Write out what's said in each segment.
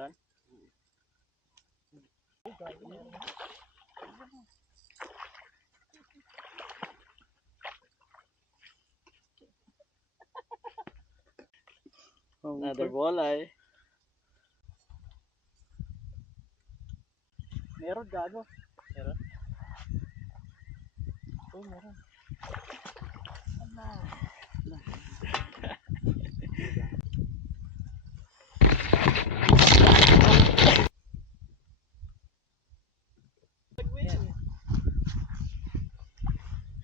Meron? Another walleye. Meron gago. Meron? Oh, meron.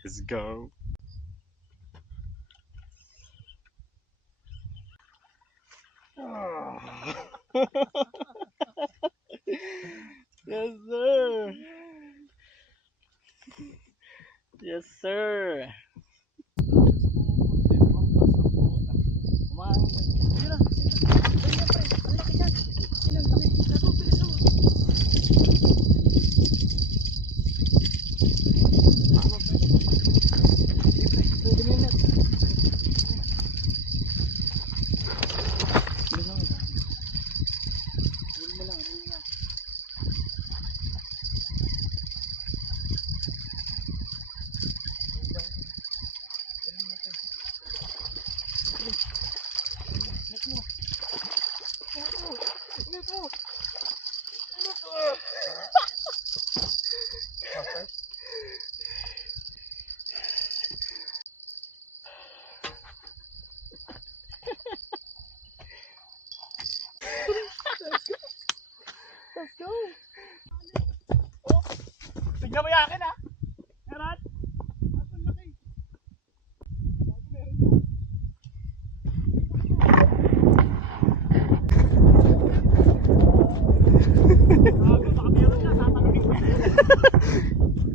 Let's go. Yes, sir. Yes, sir. Let's go. Oh, tignan mo yung akin ha. Meron? Ang laki. Baka meron na, tatalunin mo yan.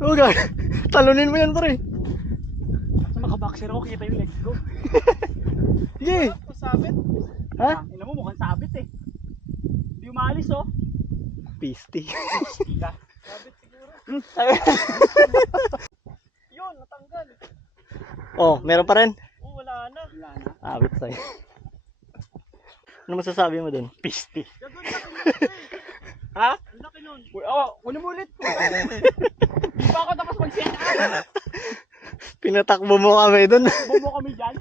Oh god, talunin mo yan pre. Nakaboxer ako, kita yung legs ko. Sige. Sabit. Ha? Ina mo mukhang sabit eh. Hindi umalis oh. Pisti. Sabit siguro. Yun, natanggal. Oh, meron pa rin. Oh, wala na. Wala na. Abit sa'yo. Ano masasabi mo dun? Pisti. Gagawin na kayo. Ha? Ang laki nun. Una mo ulit. Di pa ako tapos mag-set up. Pinatakbo mo kami dun. Bumo kami dyan.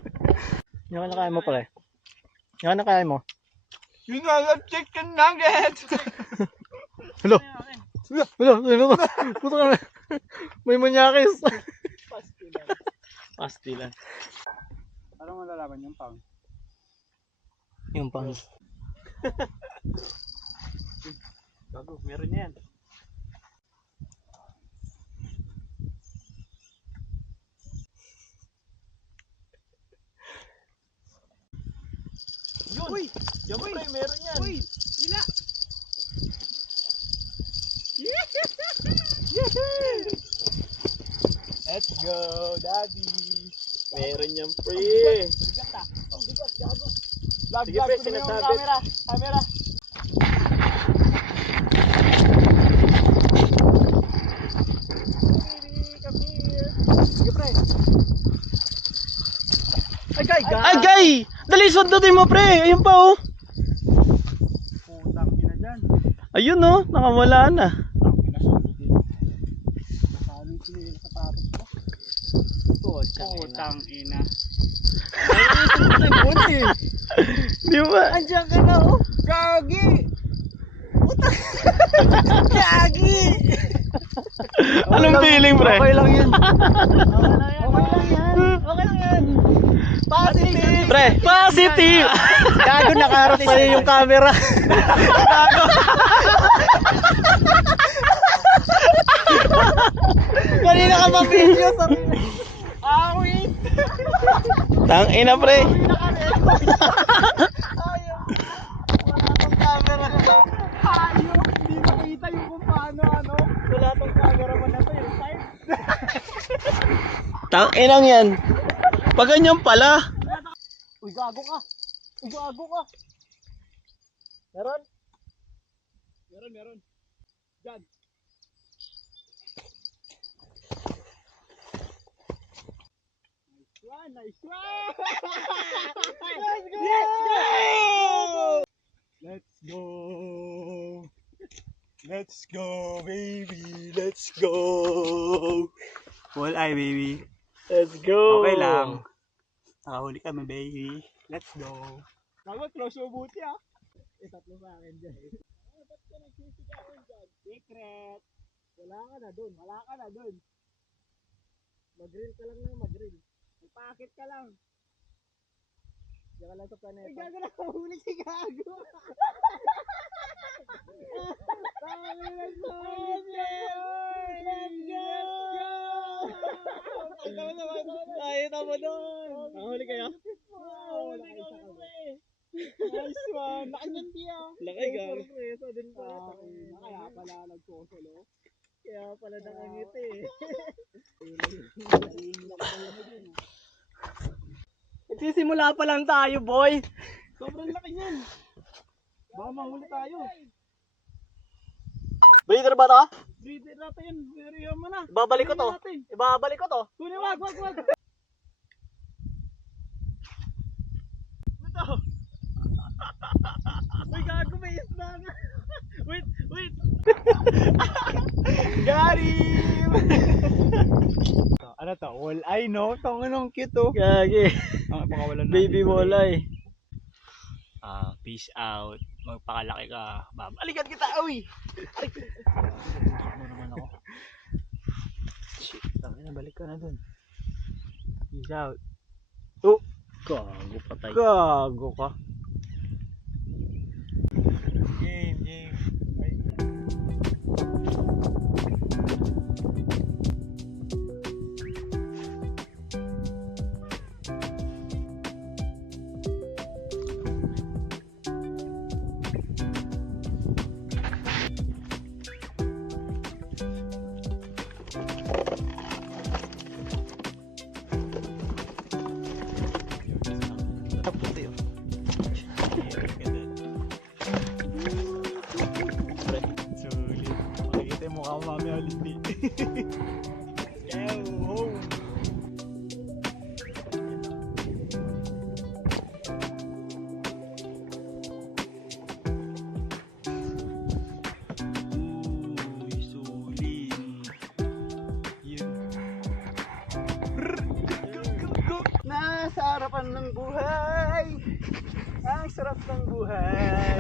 Yung ano kaya mo pare? Yung ano kaya mo? Yung nga chicken nuggets. Hello? Hello? Hello? Puto ka na. May manyakis. Pastilan. Pastilan. Parang malalaman yung pang. Yung pang. Bago, meron yan. Yun! Uy! Yan pre, meron yan! Uy! Ila! Let's go, daddy! Meron yan, pre. Bigat ah! Ang bigat, gago! Vlog, Sige, vlog, pre, kunin mo yung sinasabit. camera! Come here! Sige pre! Agay! Agay! Dali, sundutin mo pre. Ayun pa oh. Putang ina dyan! Ayun oh, nakawala na. Nakali sila sa sapatos ko. Putang ina. Di ba? Andiyan ka na oh! Gagi! Putang! Gagi! Anong feeling pre? Okay lang yan. Okay lang yan. Positive! Pre, positive! Gago, nakaharap sa'yo yung camera. Gago. Kanina ka pa-video, sorry. Awit! Tangina pre. Ayaw! Wala tong camera na. Ayaw! Hindi makita yung kung paano ano. Wala tong camera man na to yung side. Tanginang yan. Pag ganyan pala. Uy, gago ka! Uy, gago ka! Meron? Meron. Diyan. Nice one! Let's go! Let's go! Let's go, baby. Let's go. Walleye, baby. Let's go! Okay lang. Nakahuli kami, baby. Let's go. Naku, close mo buti ah. Tatlo sa akin dyan. Ba't ka nagsisigawan dyan? Secret. Wala ka na dun. Wala ka na dun. Mag-grill ka lang na mag-grill. Magpakit ka lang. Diyan ka lang sa planeta. Ay, gago na. Huli si gago. Let's go! Kahit ako doon. Nakahuli kayo? Oo, nakaisa kami. Nice one. Lakanyan diya. Laki, gago. Preso din pala. Kaya pala nagkosolo. Kaya pala nakangiti. Nagsisimula pa lang tayo, boy. Sobrang laki niyan. Baka mahuli tayo. Breeder ba to? Breeder natin yan. Biriyan mo na. Ibabalik ko to. Ibabalik ko to. Kunin, wag. Ito. Uy, gago, may isda na. Wait. Got him! Ano to? Walleye, no? Tanganong cute, oh. Gagi. Pakawalan natin. Baby walleye. Peace out. Magpakalaki ka. Babalikan kita, uy! Ano naman ako? Shit, balik ka na dun. Peace out. Oh! Gago, patay. Gago ka. Game. Ay. Puti, oh. Sulit. Makikita yung mukha mo mamaya ulit dito. Go home. Uy, sulit. Yun. Nasa harapan ng buhay. Ang sarap ng buhay.